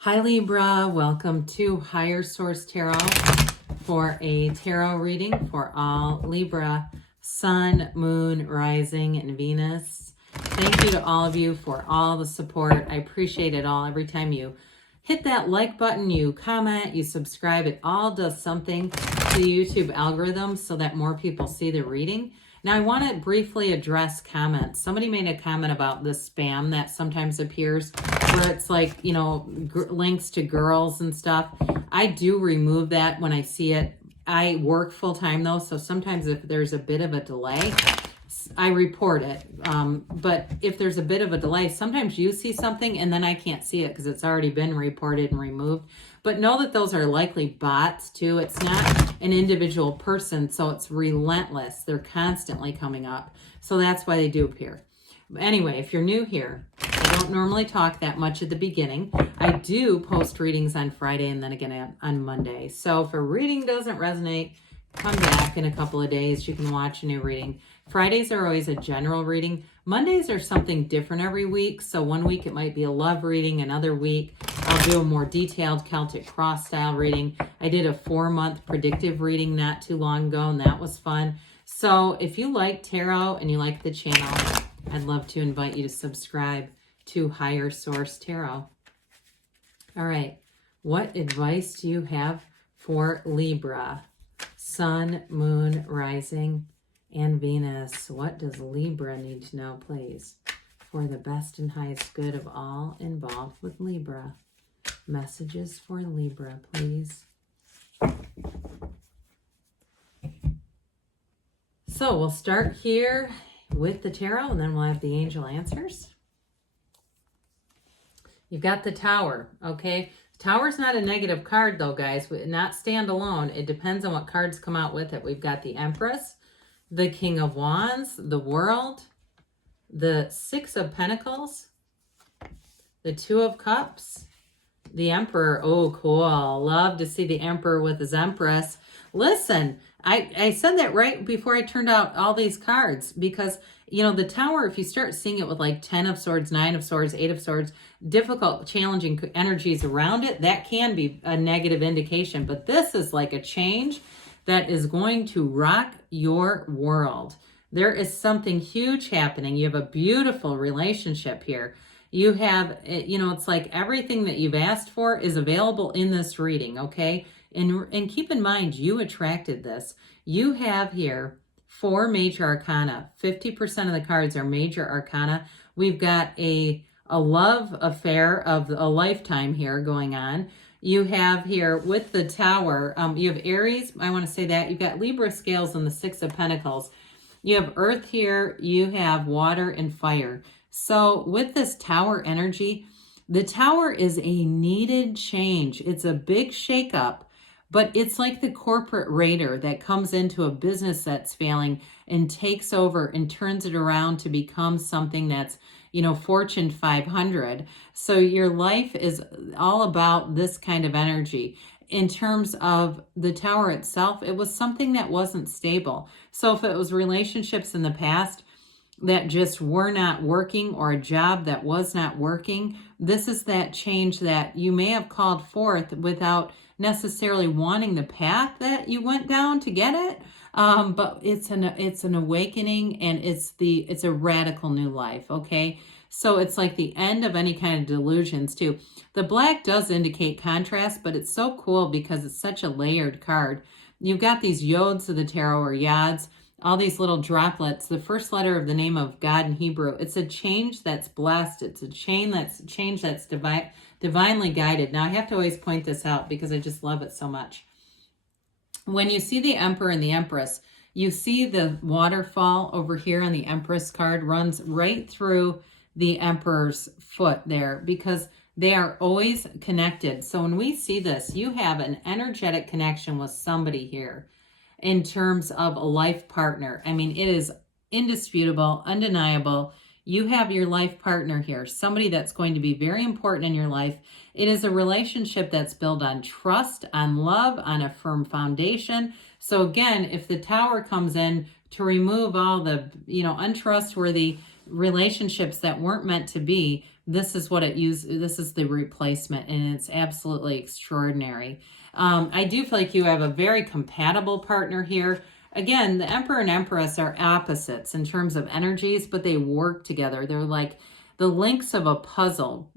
Hi Libra, welcome to Higher Source Tarot for a tarot reading for all Libra, Sun, Moon, Rising, and Venus. Thank you to all of you for all the support. I appreciate it all. Every time you hit that like button, you comment, you subscribe, it all does something to the YouTube algorithm so that more people see the reading. Now, I want to briefly address comments. Somebody made a comment about the spam that sometimes appears where it's like, you know, links to girls and stuff. I do remove that when I see it. I work full time though, so sometimes if there's a bit of a delay, I report it. But if there's a bit of a delay, sometimes you see something and then I can't see it because it's already been reported and removed. But know that those are likely bots too. It's not an individual person, so it's relentless. They're constantly coming up. So that's why they do appear. Anyway, if you're new here, I don't normally talk that much at the beginning. I do post readings on Friday and then again on Monday. So if a reading doesn't resonate, come back in a couple of days. You can watch a new reading. Fridays are always a general reading. Mondays are something different every week. So one week it might be a love reading. Another week I'll do a more detailed Celtic cross style reading. I did a 4-month predictive reading not too long ago, and that was fun. So if you like tarot and you like the channel, I'd love to invite you to subscribe to Higher Source Tarot. All right, what advice do you have for Libra? Sun, Moon, Rising, and Venus. What does Libra need to know, please, for the best and highest good of all involved with Libra? Messages for Libra, please. So we'll start here with the tarot, and then we'll have the angel answers. You've got the Tower, okay? Tower's not a negative card, though, guys. Not standalone. It depends on what cards come out with it. We've got the Empress, the King of Wands, the World, the Six of Pentacles, the Two of Cups, the Emperor. Oh, cool. Love to see the Emperor with his Empress. Listen, I said that right before I turned out all these cards because, you know, the Tower, if you start seeing it with like 10 of Swords, 9 of Swords, 8 of Swords, difficult, challenging energies around it, that can be a negative indication. But this is like a change that is going to rock your world. There is something huge happening. You have a beautiful relationship here. You have, you know, it's like everything that you've asked for is available in this reading, okay? And keep in mind, you attracted this. You have here 4 major arcana. 50% of the cards are major arcana. We've got a love affair of a lifetime here going on. You have here with the Tower, you have Aries, I want to say that. You've got Libra scales and the Six of Pentacles. You have Earth here, you have water and fire. So with this Tower energy, the Tower is a needed change. It's a big shakeup, but it's like the corporate raider that comes into a business that's failing and takes over and turns it around to become something that's, you know, Fortune 500. So your life is all about this kind of energy. In terms of the Tower itself, it was something that wasn't stable. So if it was relationships in the past that just were not working or a job that was not working, this is that change that you may have called forth without necessarily wanting the path that you went down to get it. But it's an awakening, and it's a radical new life, okay? So it's like the end of any kind of delusions too. The black does indicate contrast, but it's so cool because it's such a layered card. You've got these yods of the tarot, or yads, all these little droplets. The first letter of the name of God in Hebrew. It's a change that's blessed. It's a change that's divinely guided. Now I have to always point this out because I just love it so much. When you see the Emperor and the Empress, you see the waterfall over here on the Empress card runs right through the Emperor's foot there because they are always connected. So when we see this, you have an energetic connection with somebody here in terms of a life partner. I mean, it is indisputable, undeniable. You have your life partner here, somebody that's going to be very important in your life. It is a relationship that's built on trust, on love, on a firm foundation. So again, if the Tower comes in to remove all the, you know, untrustworthy relationships that weren't meant to be, this is what it uses. This is the replacement, and it's absolutely extraordinary. I do feel like you have a very compatible partner here. Again, the Emperor and Empress are opposites in terms of energies, but they work together. They're like the links of a puzzle,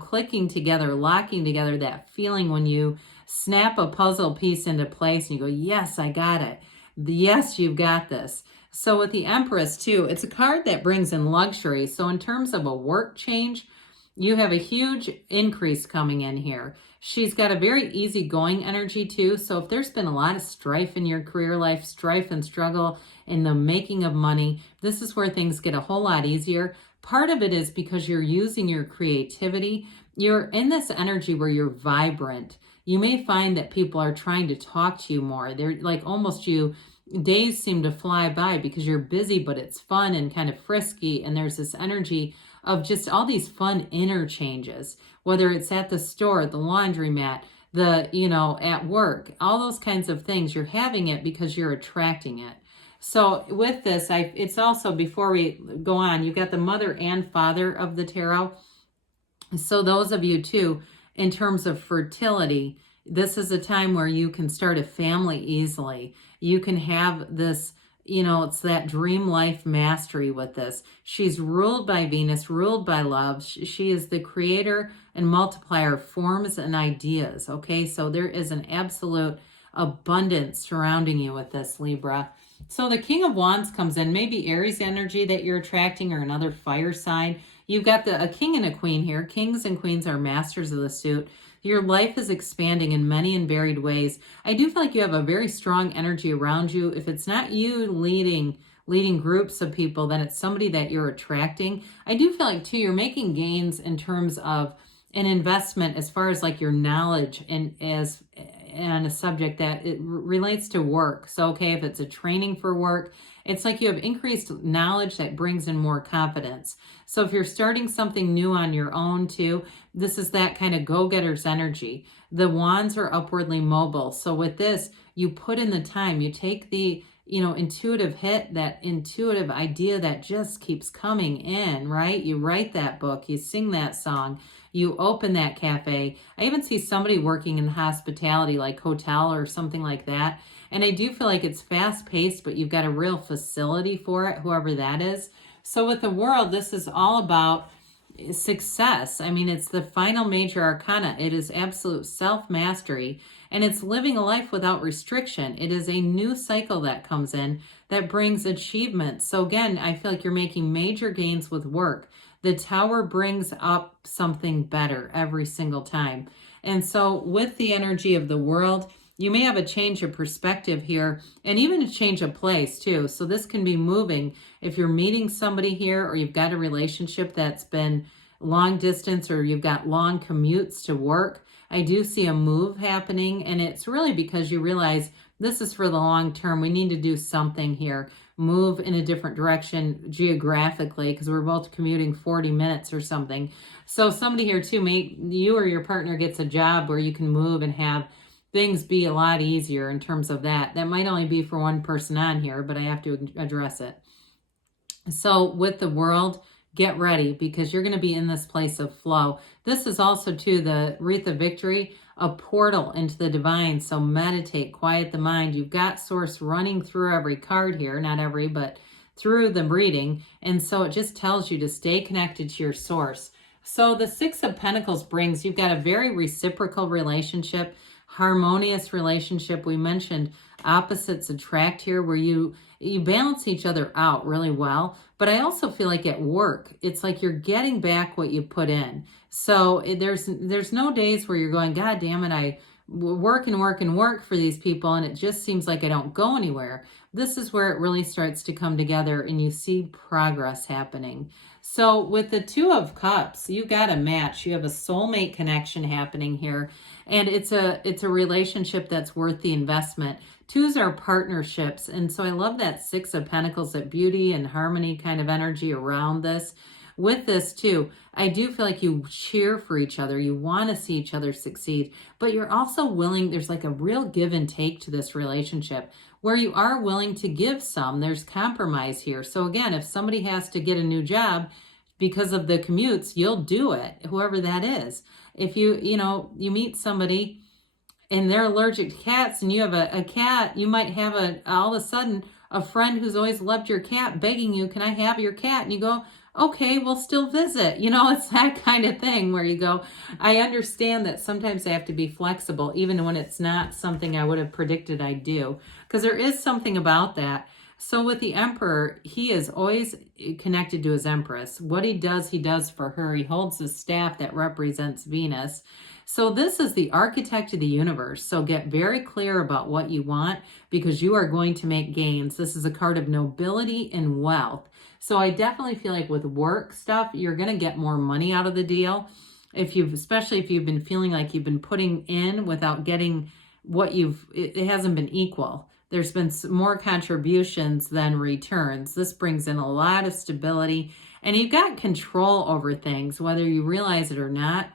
clicking together, locking together, that feeling when you snap a puzzle piece into place and you go, yes, I got it. Yes, you've got this. So with the Empress too, it's a card that brings in luxury. So in terms of a work change, you have a huge increase coming in here. She's got a very easygoing energy too. So if there's been a lot of strife in your career life, strife and struggle in the making of money, this is where things get a whole lot easier. Part of it is because you're using your creativity. You're in this energy where you're vibrant. You may find that people are trying to talk to you more. They're like almost days seem to fly by because you're busy, but it's fun and kind of frisky. And there's this energy of just all these fun interchanges, whether it's at the store, the laundromat, at work, all those kinds of things. You're having it because you're attracting it. So with this, it's also, before we go on, you've got the mother and father of the tarot. So those of you too, in terms of fertility, this is a time where you can start a family easily. You can have this, it's that dream life mastery with this. She's ruled by Venus, ruled by love. She is the creator and multiplier of forms and ideas. Okay, so there is an absolute abundance surrounding you with this, Libra. So the King of Wands comes in, maybe Aries energy that you're attracting, or another fire sign. You've got a king and a queen here. Kings and queens are masters of the suit. Your life is expanding in many and varied ways. I do feel like you have a very strong energy around you. If it's not you leading groups of people, then it's somebody that you're attracting. I do feel like too, you're making gains in terms of an investment as far as like your knowledge and a subject that it relates to work. So, okay, if it's a training for work, it's like you have increased knowledge that brings in more confidence. So if you're starting something new on your own too, this is that kind of go-getter's energy. The wands are upwardly mobile. So with this, you put in the time, you take the intuitive hit, that intuitive idea that just keeps coming in, right? You write that book, you sing that song, you open that cafe. I even see somebody working in hospitality, like hotel or something like that. And I do feel like it's fast paced, but you've got a real facility for it, whoever that is. So with the world, this is all about success. I mean, it's the final major arcana. It is absolute self-mastery, and it's living a life without restriction. It is a new cycle that comes in that brings achievement. So again, I feel like you're making major gains with work. The Tower brings up something better every single time. And so with the energy of the world, you may have a change of perspective here, and even a change of place too. So this can be moving if you're meeting somebody here, or you've got a relationship that's been long distance, or you've got long commutes to work. I do see a move happening, and it's really because you realize this is for the long term. We need to do something here. Move in a different direction geographically, because we're both commuting 40 minutes or something. So somebody here too, you or your partner gets a job where you can move and have things be a lot easier in terms of that. That might only be for one person on here, but I have to address it. So with the world, get ready, because you're going to be in this place of flow. This is also too the Wreath of Victory, a portal into the divine. So meditate, quiet the mind. You've got source running through every card here, not every, but through the reading. And so it just tells you to stay connected to your source. So the Six of Pentacles brings, you've got a very reciprocal relationship, harmonious relationship. We mentioned opposites attract here, where you balance each other out really well. But I also feel like at work, it's like you're getting back what you put in. So there's no days where you're going, God damn it, I work and work and work for these people, and it just seems like I don't go anywhere. This is where it really starts to come together, and you see progress happening. So with the Two of Cups, you got a match. You have a soulmate connection happening here, and it's a relationship that's worth the investment. Twos are partnerships, and so I love that Six of Pentacles, that beauty and harmony kind of energy around this. With this too, I do feel like you cheer for each other. You want to see each other succeed, but you're also willing, there's like a real give and take to this relationship where you are willing to give some. There's compromise here. So again, if somebody has to get a new job, because of the commutes, you'll do it, whoever that is. If you meet somebody and they're allergic to cats and you have a cat, you might have all of a sudden a friend who's always loved your cat begging you, can I have your cat? And you go, okay, we'll still visit. It's that kind of thing where you go, I understand that sometimes I have to be flexible, even when it's not something I would have predicted I'd do, because there is something about that. So with the Emperor, he is always connected to his Empress. What he does for her. He holds the staff that represents Venus. So this is the architect of the universe. So get very clear about what you want, because you are going to make gains. This is a card of nobility and wealth. So I definitely feel like with work stuff, you're going to get more money out of the deal. Especially if you've been feeling like you've been putting in without getting what it hasn't been equal. There's been more contributions than returns. This brings in a lot of stability, and you've got control over things, whether you realize it or not.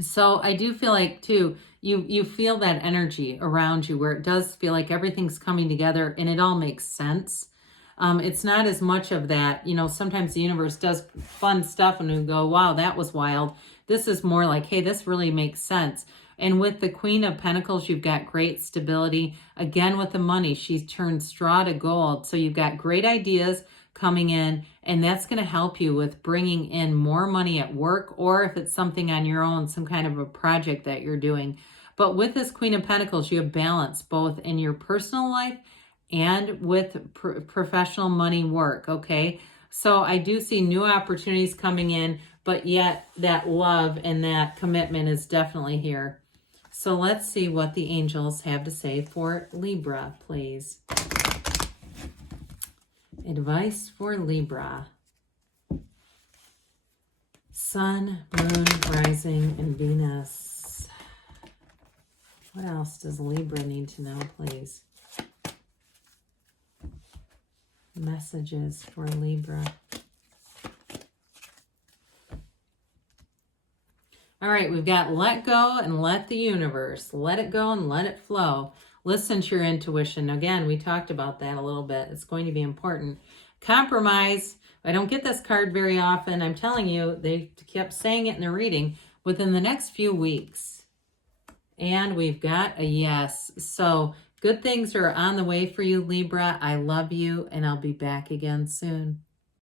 So I do feel like, too, you feel that energy around you where it does feel like everything's coming together and it all makes sense. It's not as much of that, sometimes the universe does fun stuff and we go, wow, that was wild. This is more like, hey, this really makes sense. And with the Queen of Pentacles, you've got great stability. Again, with the money, she's turned straw to gold. So you've got great ideas coming in, and that's going to help you with bringing in more money at work, or if it's something on your own, some kind of a project that you're doing. But with this Queen of Pentacles, you have balance both in your personal life and with professional money work, okay? So I do see new opportunities coming in, but yet that love and that commitment is definitely here. So let's see what the angels have to say for Libra, please. Advice for Libra. Sun, Moon, Rising, and Venus. What else does Libra need to know, please? Messages for Libra. All right, we've got let go and let the universe. Let it go and let it flow. Listen to your intuition. Again, we talked about that a little bit. It's going to be important. Compromise. I don't get this card very often. I'm telling you, they kept saying it in the reading. Within the next few weeks. And we've got a yes. So good things are on the way for you, Libra. I love you, and I'll be back again soon.